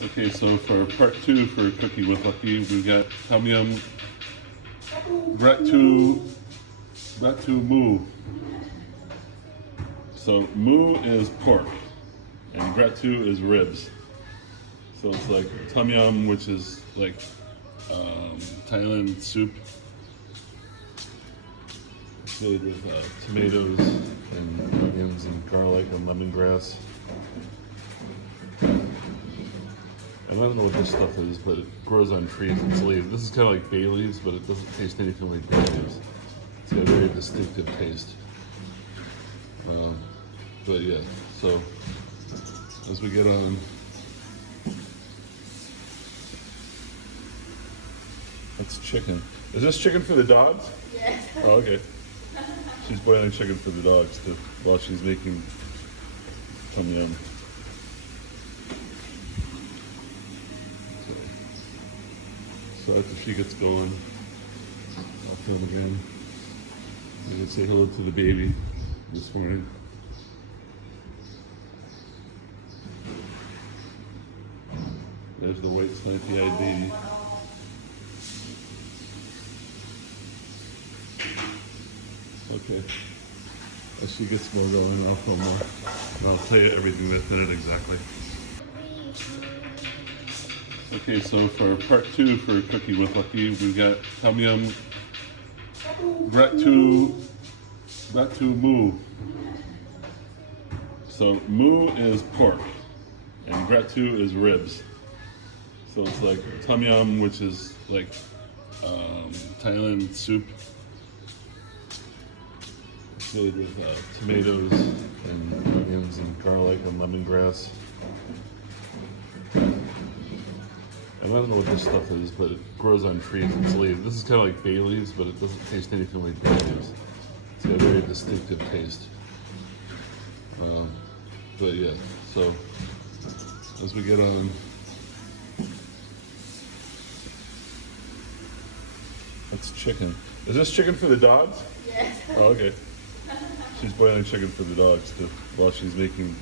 Okay, so for part two for Cooking with Lucky, we've got Tum Yum, Ratu Mu. So mu is pork, and gratu is ribs. So it's like Tum Yum, which is like Thailand soup. It's made with tomatoes and onions and garlic and lemongrass. And I don't know what this stuff is, but it grows on trees. It's leaves. This is kind of like bay leaves, but it doesn't taste anything like bay leaves. It's got a very distinctive taste. But yeah, so as we get on, that's chicken. Is this chicken for the dogs? Yes. Oh, okay. She's boiling chicken for the dogs too, while she's making Tum Yum. So after she gets going, I'll film again. I'm gonna say hello to the baby this morning. There's the white snipey ID. Okay. As she gets more going, I'll film more. And I'll tell you everything that's in it exactly. Okay, so for part two for Cooking with Lucky, we've got Tum Yum, Ratu Mu. So mu is pork, and gratu is ribs. So it's like Tum Yum, which is like Thailand soup. It's made with tomatoes and onions and garlic and lemongrass. And I don't know what this stuff is, but it grows on trees. It's leaves. This is kind of like bay leaves, but it doesn't taste anything like bay leaves. It's got a very distinctive taste. But yeah, so as we get on, that's chicken. Is this chicken for the dogs? Yes. Oh, okay. She's boiling chicken for the dogs too, while she's making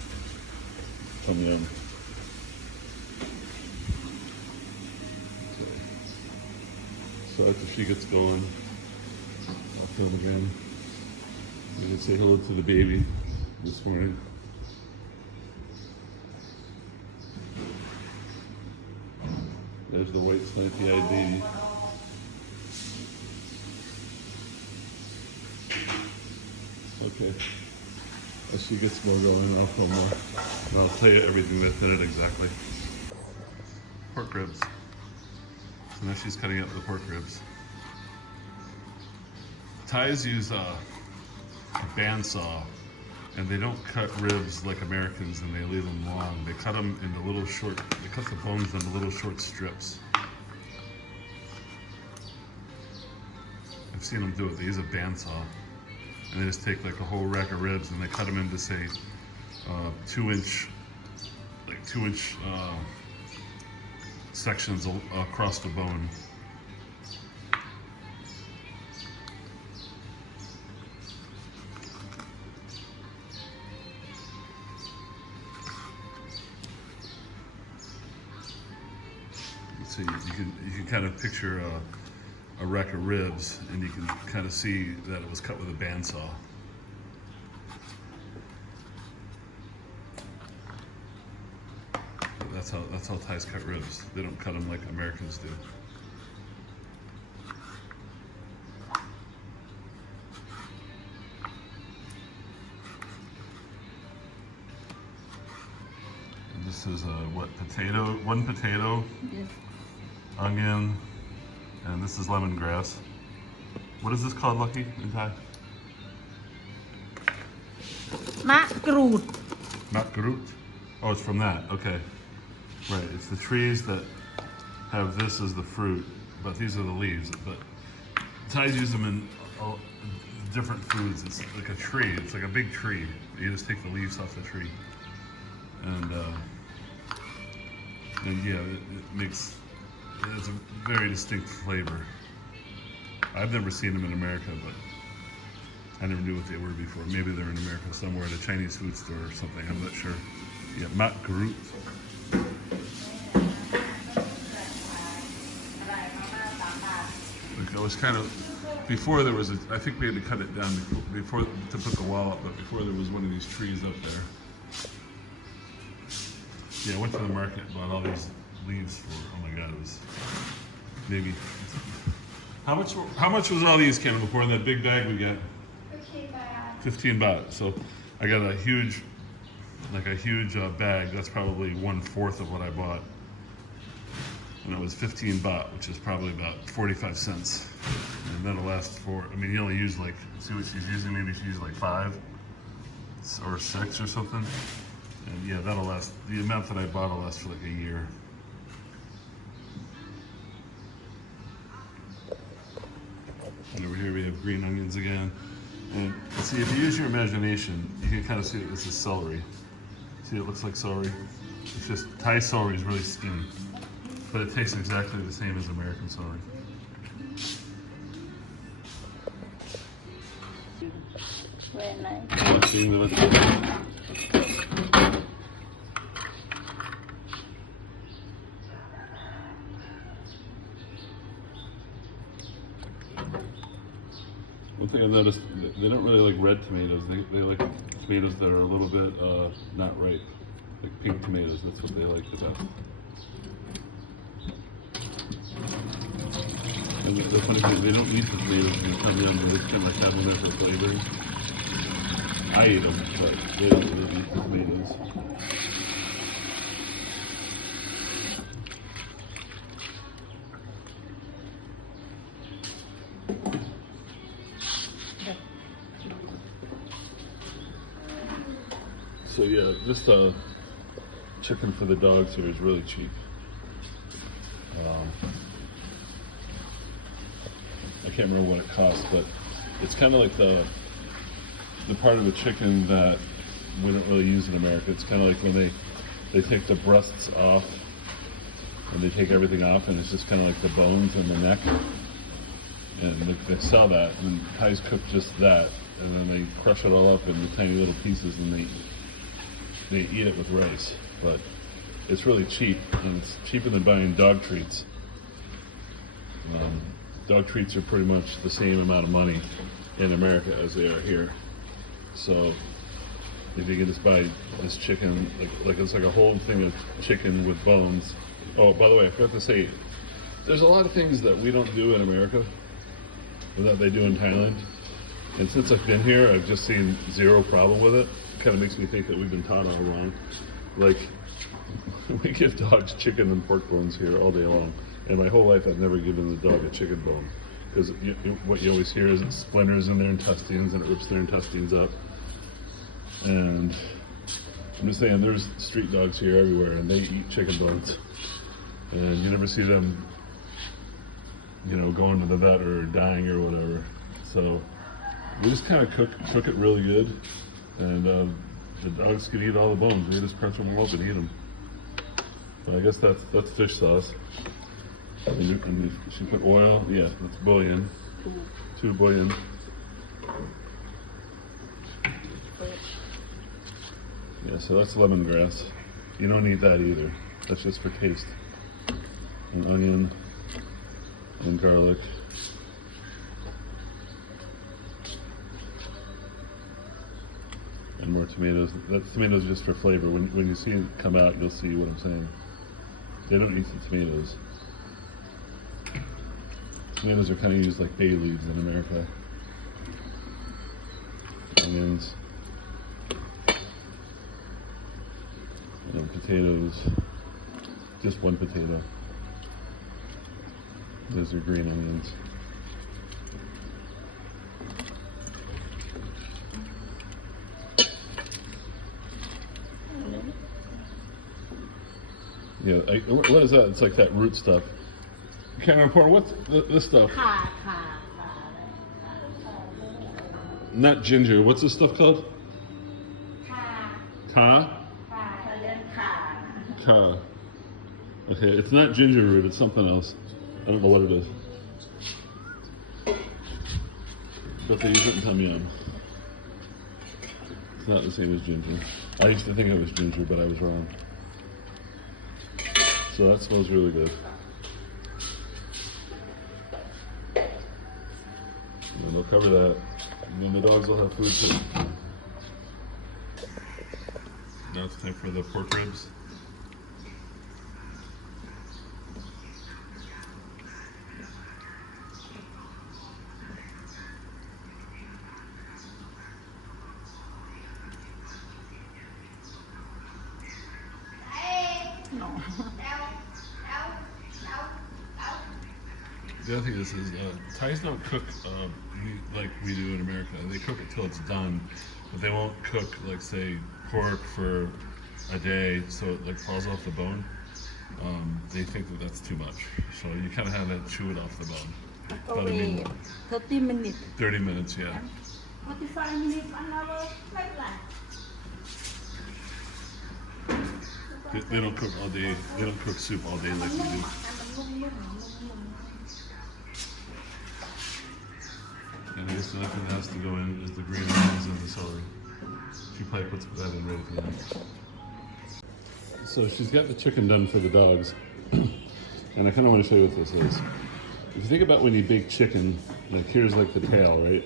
Tum Yum. So after she gets going, I'll film again. I'm gonna say hello to the baby this morning. There's the white snipey ID. Okay. As she gets more going, I'll film more. And I'll tell you everything that's in it exactly. Pork ribs. So now she's cutting up the pork ribs. Thais use a bandsaw, and they don't cut ribs like Americans and they leave them long. They cut them into little short, they cut the bones into little short strips. I've seen them do it. They use a bandsaw, and they just take like a whole rack of ribs and they cut them into, say, 2-inch sections across the bone. So you can kind of picture a rack of ribs, and you can kind of see that it was cut with a bandsaw. That's how Thais cut ribs. They don't cut them like Americans do. And this is one potato, Yes. onion, and this is lemongrass. What is this called, Lucky, in Thai? มะกรูด Makrut? Oh, it's from that. Okay. Right. It's the trees that have this as the fruit, but these are the leaves. But Thais use them in different foods. It's like a tree. It's like a big tree. You just take the leaves off the tree, and yeah, it's a very distinct flavor. I've never seen them in America, but I never knew what they were before. Maybe they're in America somewhere at a Chinese food store or something. I'm not sure. Yeah, mat garut. It was kind of, before there was I think we had to cut it down before to put the wall up, but before there was one of these trees up there. Yeah, I went to the market and bought all these leaves for, oh my God, it was maybe, how much was all these, Ken, before in that big bag we got? 15 baht. So I got a huge bag. That's probably 1/4 of what I bought. And it was 15 baht, which is probably about 45 cents. And that'll last for, I mean, you only use like, see what she's using, maybe she used like 5 or 6 or something. And yeah, that'll last, the amount that I bought will last for like a year. And over here we have green onions again. And see, if you use your imagination, you can kind of see that this is celery. See, it looks like celery. It's just, Thai celery is really skinny. But it tastes exactly the same as American celery. Very nice. Watching the vegetables. One thing I've noticed, they don't really like red tomatoes. They like tomatoes that are a little bit not ripe, like pink tomatoes. That's what they like the best. And the funny thing is, they don't eat the tomatoes in Tum Yum. They just kind of like have them there for flavor. I eat them, but they don't really eat the tomatoes. So yeah, this chicken for the dogs here is really cheap. I can't remember what it costs, but it's kind of like the part of the chicken that we don't really use in America. It's kind of like when they take the breasts off and they take everything off, and it's just kind of like the bones and the neck. And they sell that, and Thais cook just that, and then they crush it all up into tiny little pieces, and they eat it with rice. But it's really cheap, and it's cheaper than buying dog treats. Dog treats are pretty much the same amount of money in America as they are here. So if you can just buy this chicken, like it's like a whole thing of chicken with bones. Oh, by the way, I forgot to say, there's a lot of things that we don't do in America that they do in Thailand. And since I've been here, I've just seen zero problem with it. It kind of makes me think that we've been taught all wrong. Like, we give dogs chicken and pork bones here all day long. And my whole life, I've never given the dog a chicken bone. Because what you always hear is it splinters in their intestines and it rips their intestines up. And I'm just saying, there's street dogs here everywhere and they eat chicken bones. And you never see them, going to the vet or dying or whatever. So we just kind of cook it really good. And the dogs can eat all the bones. We just crunch them all up and eat them. But I guess that's fish sauce. And she put oil. Yeah, that's bouillon. 2 bouillon. Yeah, so that's lemongrass. You don't need that either. That's just for taste. And onion and garlic. And more tomatoes. That tomatoes just for flavor. When you see it come out, you'll see what I'm saying. They don't eat the tomatoes. Tomatoes are kind of used like bay leaves in America. Onions. And potatoes. Just 1 potato. Those are green onions. Yeah, what is that? It's like that root stuff. Can't report. What's this stuff? Not ginger. What's this stuff called? Ka. Ka. Okay, it's not ginger root. It's something else. I don't know what it is. But they use it in Tum Yum. It's not the same as ginger. I used to think it was ginger, but I was wrong. So that smells really good. cover that, and then the dogs will have food too. Now it's time for the pork ribs. No. The other thing is Thais don't cook like we do in America. They cook it till it's done, but they won't cook, like, say, pork for a day so it like falls off the bone. They think that that's too much, so you kind of have to chew it off the bone. About a minute. 30 minutes. 30 minutes, yeah. 45 minutes, 1 hour, like that. They don't cook all day. They don't cook soup all day like we do. And I guess the only thing that has to go in is the green onions and the celery. She probably puts that in right at the end. So she's got the chicken done for the dogs. And I kind of want to show you what this is. If you think about when you bake chicken, like here's like the tail, right?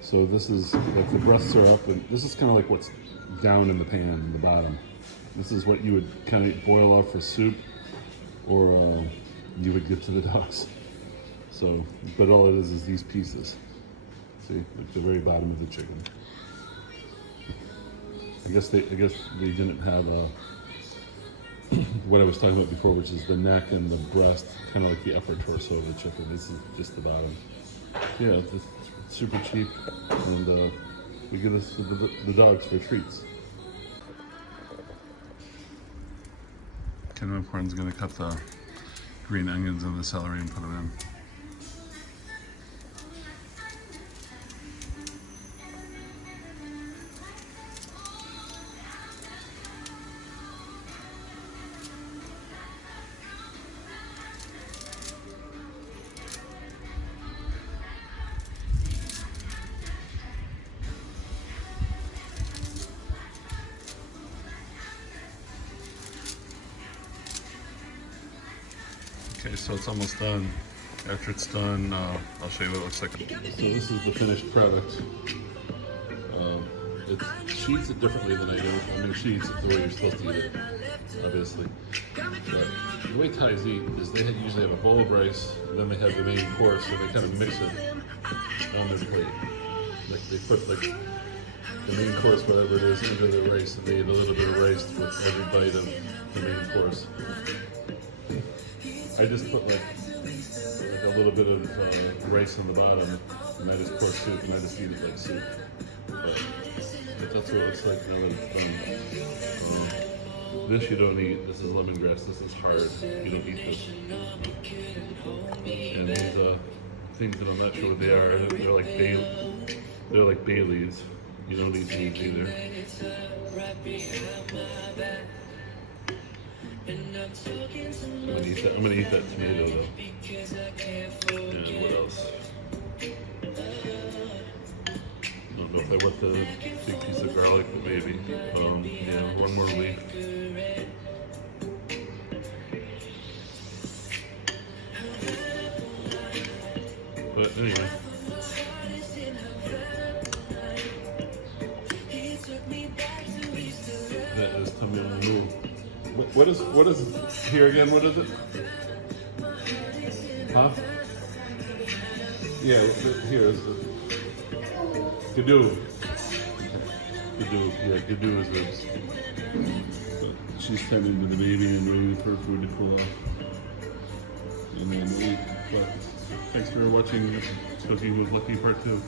So this is like the breasts are up, and this is kind of like what's down in the pan, the bottom. This is what you would kind of boil off for soup, or you would give to the dogs. So, but all it is these pieces. See, like the very bottom of the chicken. I guess they didn't have what I was talking about before, which is the neck and the breast, kind of like the upper torso of the chicken. This is just the bottom. Yeah, it's super cheap, and we give this to the dogs for treats. Ken Corn's gonna cut the green onions and the celery and put them in. Okay, so it's almost done. After it's done, I'll show you what it looks like. So this is the finished product. She eats it differently than I do. I mean, she eats it the way you're supposed to eat it, obviously. But the way Thais eat is they usually have a bowl of rice, and then they have the main course, so they kind of mix it on their plate. Like they put like the main course, whatever it is, into the rice, and they eat a little bit of rice with every bite of the main course. I just put like a little bit of rice on the bottom, and I just pour soup, and I just eat it like soup. But that's what it looks like when it's done. This you don't eat. This is lemongrass. This is hard. You don't eat this. And these things that I'm not sure what they are. They're like bay leaves. You don't eat these either. I'm gonna eat that tomato though. And what else? I don't know if I want the big piece of garlic, but maybe. Yeah, one more leaf. But anyway. That is Tum Yum. What is here again? What is it? Huh? Yeah, here is the Gadu. Yeah, Gadu is ribs. But she's tending to the baby and waiting for food to cool off. And then we eat. But thanks for watching Cooking with Lucky Part 2.